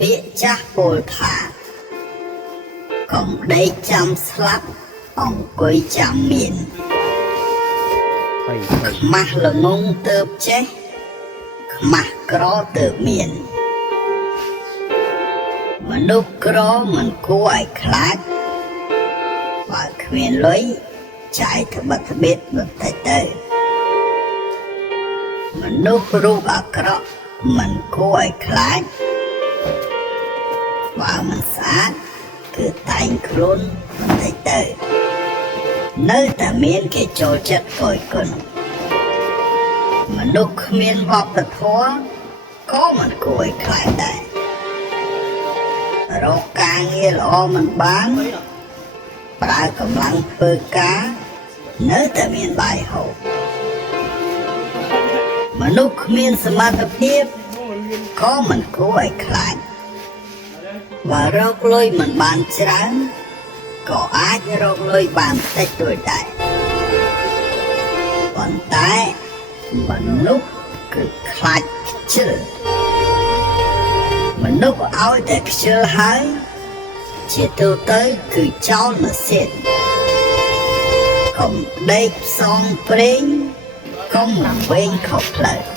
ពាក្យចាស់ពោលថាកុំដេកចាំស្លាប់អង្គុយចាំមានខ្មាស់ល្ងងទៅចេះខ្មាស់ក្រទៅមានមនុស្សក្រមិនគួរឲ្យខ្លាចបើគ្មានលុយចាយត្បិតត្បិតបន្តិចទៅមនុស្សរូបអាក្រក់មិនគួរឲ្យខ្លាចបើមិនស្អាតគឺតែងខ្លួនបន្តិចទៅនៅតែមានគេចូលចិត្តគយគន់មនុស្សគ្មានវប្បធម៌ក៏មិនគួរឲ្យខ្លាចដែររកការងារល្អមិនបានប្រើកម្លាំងធ្វើការនៅតែមានបាយហូបមនុស្សគ្មានសមត្ថភាពក៏មិនគួរឲ្យខ្លាចបើរកលុយមិនបានច្រើនក៏អាចរកលុយបានតិចតួចដែរប៉ុន្តែមនុស្សគឺខ្លាចខ្ជិលមនុស្សឲ្យតែខ្ជិលហើយជាទូទៅគឺចោលម៉ាស៊ីនកុំដេកផ្សងព្រេងកុំវែងខុសផ្លូវ